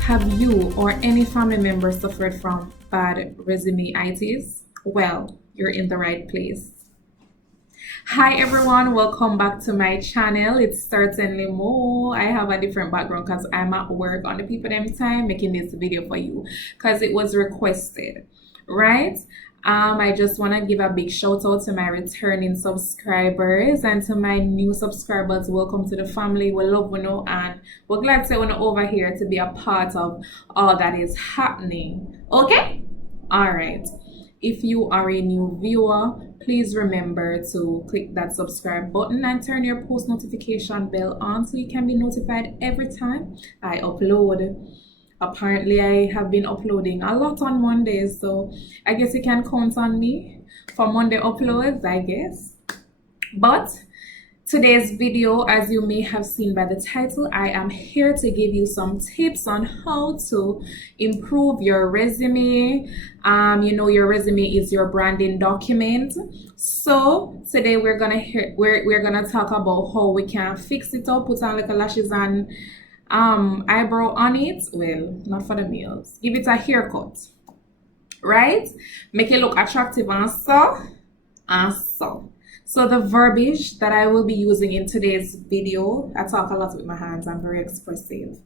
Have you or any family member suffered from bad resumeitis? Well, you're in the right place. Hi everyone, welcome back to my channel. It's certainly Mo. I have a different background because I'm at work on the people them time making this video for you because it was requested, right? I just want to give a big shout out to my returning subscribers and to my new subscribers. Welcome to the family. We love you know, and we're glad to have over here to be a part of all that is happening. Okay? All right. If you are a new viewer, please remember to click that subscribe button and turn your post notification bell on so you can be notified every time I upload. Apparently, I have been uploading a lot on Mondays, so I guess you can count on me for Monday uploads, I guess. But today's video, as you may have seen by the title, I am here to give you some tips on how to improve your resume. You know, your resume is your branding document. So today we're gonna talk about how we can fix it up, put on little lashes and eyebrow on it. Well, not for the males. Give it a haircut, right? Make it look attractive and so. So the verbiage that I will be using in today's video, I talk a lot with my hands, I'm very expressive.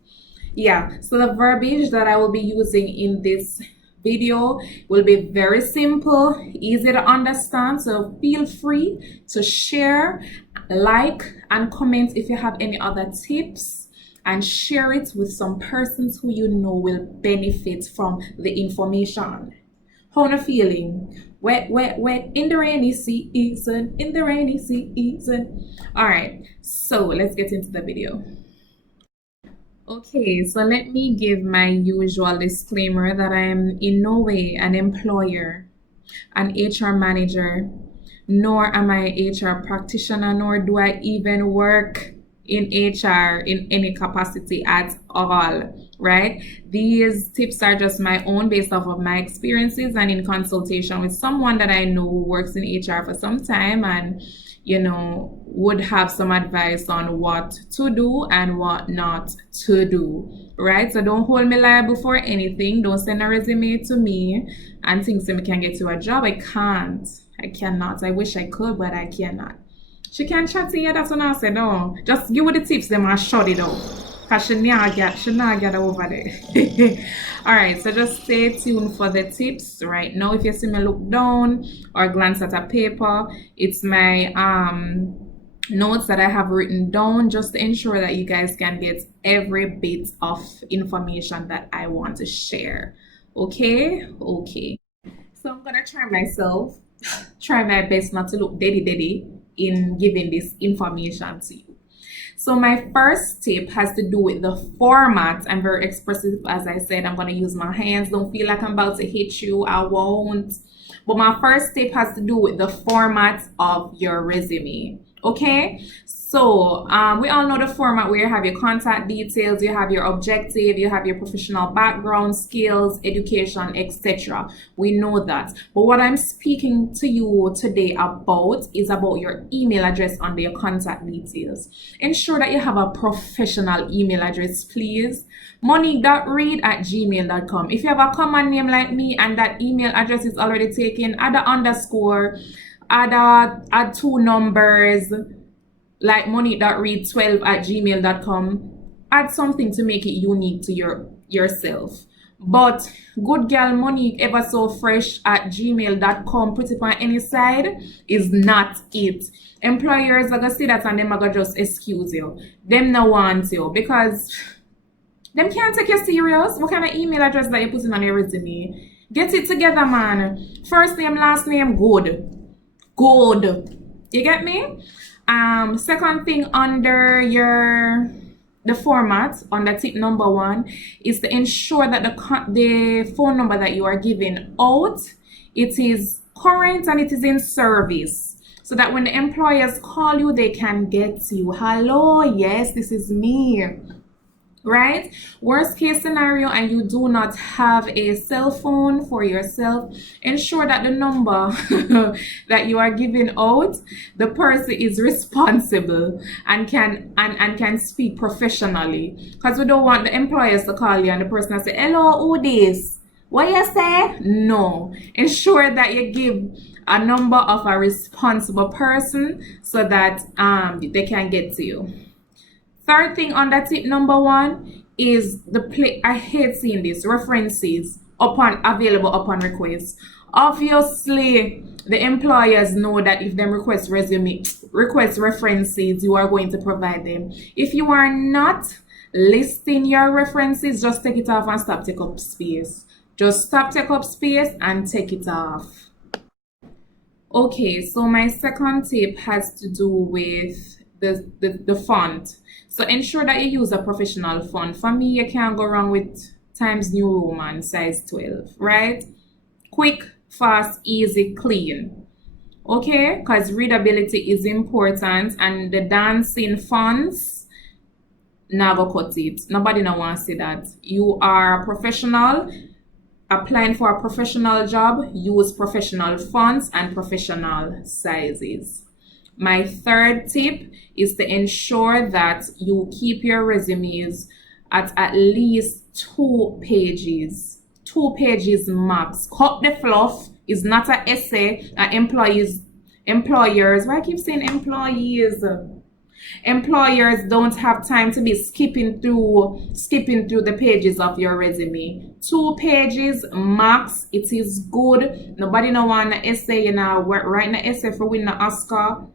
Yeah, so the verbiage that I will be using in this video will be very simple, easy to understand. So feel free to share, like, and comment if you have any other tips, and share it with some persons who you know will benefit from the information. How am I feeling? Wet, in the rainy season, in the rainy season. All right, so let's get into the video. Okay, so let me give my usual disclaimer that I am in no way an employer, an HR manager, nor am I an HR practitioner, nor do I even work in HR in any capacity at all, right? These tips are just my own based off of my experiences and in consultation with someone that I know who works in HR for some time and, you know, would have some advice on what to do and what not to do, right? So don't hold me liable for anything. Don't send a resume to me and think that I can get you a job. I cannot. I wish I could, but I cannot. She can't chat to you, that's what I said. No, just give her the tips, them and shut it out. Because she not get over there. Alright, so just stay tuned for the tips right now. If you see me look down or glance at a paper, it's my notes that I have written down just to ensure that you guys can get every bit of information that I want to share. Okay? Okay. So I'm gonna try my best not to look daddy in giving this information to you. So my first tip has to do with the format. I'm very expressive, as I said. I'm going to use my hands. Don't feel like I'm about to hit you. I won't. But my first tip has to do with the format of your resume. Okay, so we all know the format where you have your contact details, you have your objective, you have your professional background, skills, education, etc. We know that. But what I'm speaking to you today about is about your email address under your contact details. Ensure that you have a professional email address, please. monique.reed@gmail.com. If you have a common name like me and that email address is already taken, add an underscore, add two numbers like monique.reed12@gmail.com. Add something to make it unique to yourself. But good girl Monique ever so fresh at gmail.com, put it on any side, is not it. Employers are gonna see that and them are gonna just excuse you. Them no want you because them can't take you serious. What kind of email address that you putting on your resume? Get it together, man. First name, last name, good. You get me? Second thing under the format, under tip number 1, is to ensure that the phone number that you are giving out, it is current and it is in service, so that when the employers call you, they can get you. Hello, yes, this is me. right? Worst case scenario, and you do not have a cell phone for yourself, ensure that the number that you are giving out, the person is responsible and can speak professionally, because we don't want the employers to call you and the person to say, hello, who this, what you say? No, ensure that you give a number of a responsible person so that they can get to you. Third thing on that tip number one is the play. I hate seeing this references upon available upon request. Obviously, the employers know that if them request references, you are going to provide them. If you are not listing your references, just take it off and stop take up space. Just stop take up space and take it off. Okay, so my second tip has to do with the font. So ensure that you use a professional font. For me, you can't go wrong with Times New Roman size 12, right? Quick, fast, easy, clean. Okay, because readability is important, and the dancing fonts never cut it. Nobody no want to see that. You are a professional applying for a professional job. Use professional fonts and professional sizes. My third tip is to ensure that you keep your resumes at least 2 pages. 2 pages max. Cut the fluff. Is not an essay. Employers, why I keep saying employees? Employers don't have time to be skipping through the pages of your resume. 2 pages max. It is good. Nobody no want an essay, writing an essay for winning an Oscar.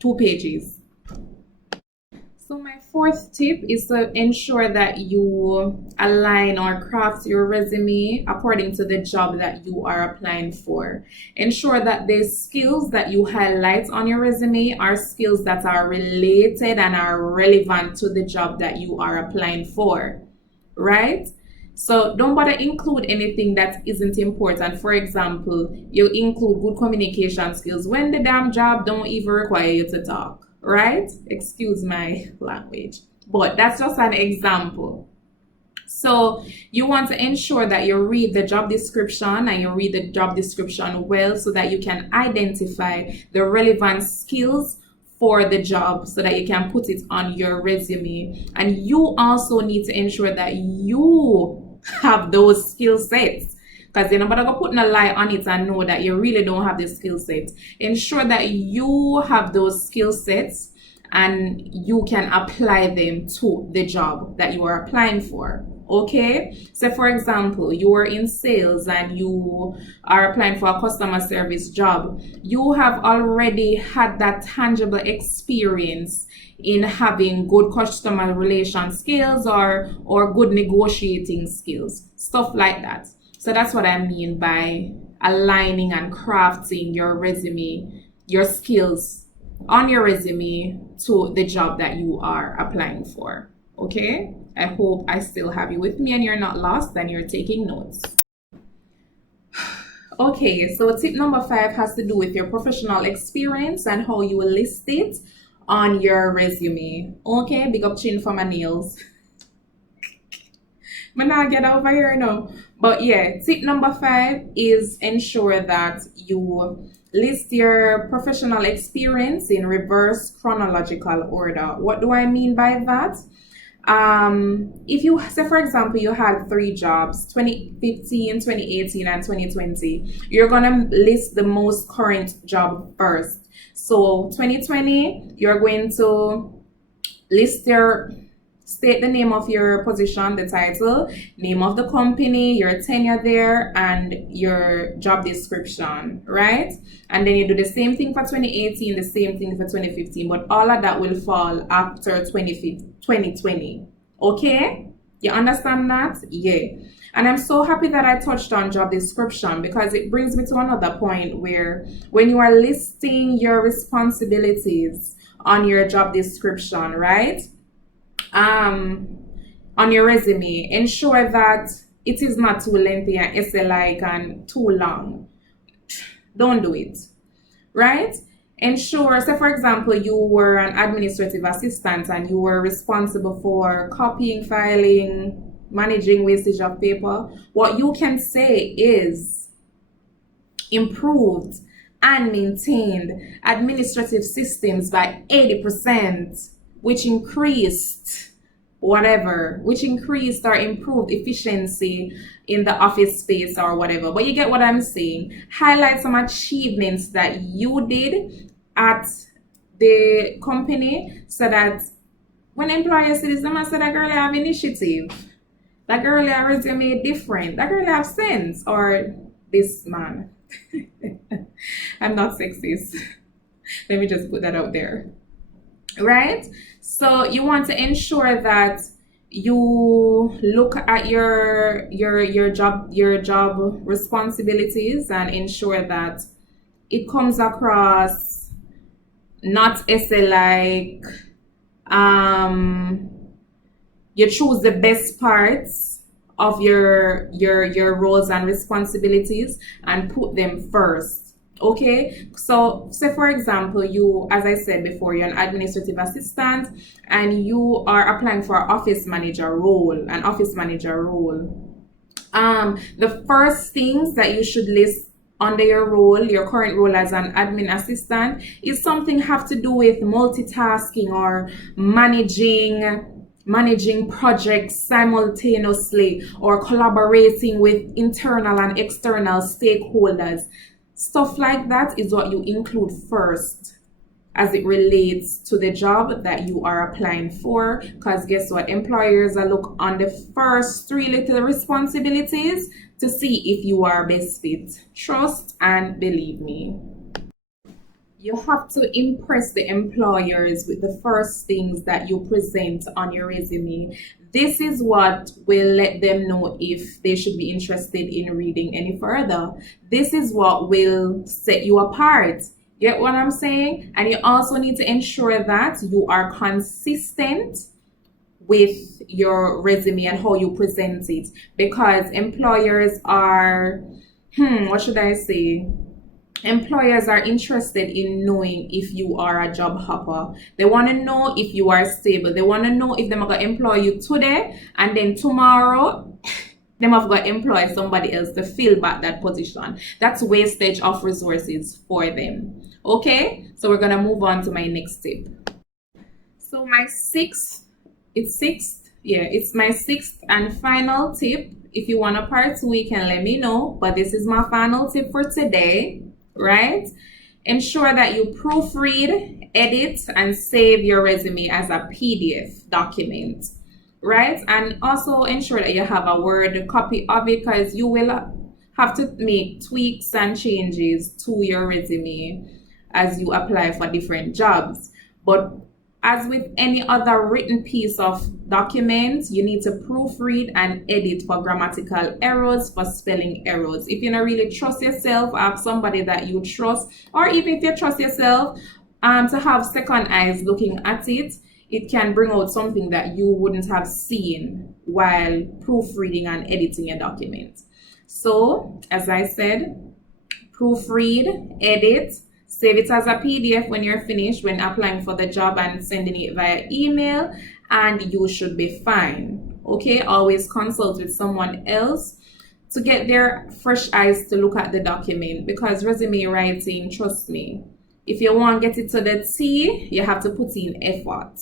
2 pages. So my fourth tip is to ensure that you align or craft your resume according to the job that you are applying for. Ensure that the skills that you highlight on your resume are skills that are related and are relevant to the job that you are applying for, right? So don't bother include anything that isn't important. For example, you include good communication skills when the damn job don't even require you to talk, right? Excuse my language, but that's just an example. So you want to ensure that you read the job description and you read the job description well so that you can identify the relevant skills for the job so that you can put it on your resume. And you also need to ensure that you have those skill sets, because you're not going to put a lie on it and know that you really don't have the skill sets. Ensure that you have those skill sets and you can apply them to the job that you are applying for. Okay, so for example, you are in sales and you are applying for a customer service job. You have already had that tangible experience in having good customer relation skills or good negotiating skills, stuff like that. So that's what I mean by aligning and crafting your resume, your skills on your resume to the job that you are applying for. Okay, I hope I still have you with me and you're not lost and you're taking notes. Okay, so tip number 5 has to do with your professional experience and how you will list it on your resume. Okay, big up chin for my nails. I'm not get over here now. But yeah, tip number 5 is ensure that you list your professional experience in reverse chronological order. What do I mean by that? If you say, for example, you had 3 jobs, 2015, 2018, and 2020, you're gonna list the most current job first. So 2020, you're going to state the name of your position, the title, name of the company, your tenure there, and your job description, right? And then you do the same thing for 2018, the same thing for 2015, but all of that will fall after 2020. Okay? You understand that? Yeah. And I'm so happy that I touched on job description, because it brings me to another point where when you are listing your responsibilities on your job description, right? On your resume, ensure that it is not too lengthy and essay-like and too long. Don't do it, right? Ensure, say for example, you were an administrative assistant and you were responsible for copying, filing, managing wastage of paper. What you can say is improved and maintained administrative systems by 80%, which increased which increased or improved efficiency in the office space or whatever. But you get what I'm saying. Highlight some achievements that you did at the company so that when employers see this, they must say that girl have initiative. That girl have resume different. That girl have sense. Or this man. I'm not sexist. Let me just put that out there. Right? So you want to ensure that you look at your job responsibilities and ensure that it comes across not essay like. You choose the best parts of your roles and responsibilities and put them first. Okay, so say for example, you, as I said before, you're an administrative assistant and you are applying for an office manager role. The first things that you should list under your role, your current role as an admin assistant, is something have to do with multitasking or managing projects simultaneously or collaborating with internal and external stakeholders. Stuff like that is what you include first as it relates to the job that you are applying for, because guess what, employers are look on the first three little responsibilities to see if you are best fit. Trust and believe me. You have to impress the employers with the first things that you present on your resume. This is what will let them know if they should be interested in reading any further. This is what will set you apart. Get what I'm saying? And you also need to ensure that you are consistent with your resume and how you present it, because employers are, what should I say? Employers are interested in knowing if you are a job hopper. They want to know if you are stable. They want to know if they're going to employ you today and then tomorrow they have got to employ somebody else to fill back that position. That's wastage of resources for them. Okay, so we're going to move on to my next tip. So my it's my sixth and final tip. If you want a part 2, you can let me know, but this is my final tip for today. Right? Ensure that you proofread, edit, and save your resume as a PDF document. Right? And also ensure that you have a Word copy of it, because you will have to make tweaks and changes to your resume as you apply for different jobs. But as with any other written piece of document, you need to proofread and edit for grammatical errors, for spelling errors. If you don't really trust yourself, have somebody that you trust, or even if you trust yourself, to have second eyes looking at it, it can bring out something that you wouldn't have seen while proofreading and editing a document. So, as I said, proofread, edit, save it as a PDF when you're finished, when applying for the job and sending it via email, and you should be fine. Okay, always consult with someone else to get their fresh eyes to look at the document, because resume writing, trust me, if you want to get it to the T, you have to put in effort,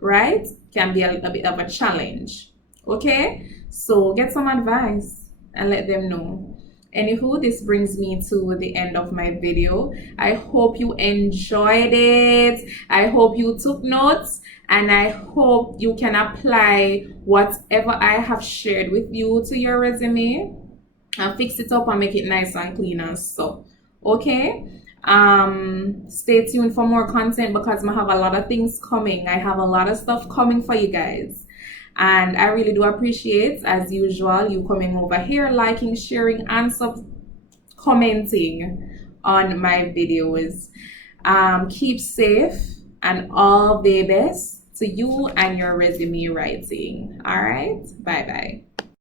right? Can be a bit of a challenge. Okay, so get some advice and let them know. Anywho, this brings me to the end of my video. I hope you enjoyed it. I hope you took notes, and I hope you can apply whatever I have shared with you to your resume and fix it up and make it nice and clean and so. Okay? Stay tuned for more content, because I have a lot of things coming. I have a lot of stuff coming for you guys. And I really do appreciate, as usual, you coming over here, liking, sharing, and commenting on my videos. Keep safe, and all the best to you and your resume writing. All right, bye bye.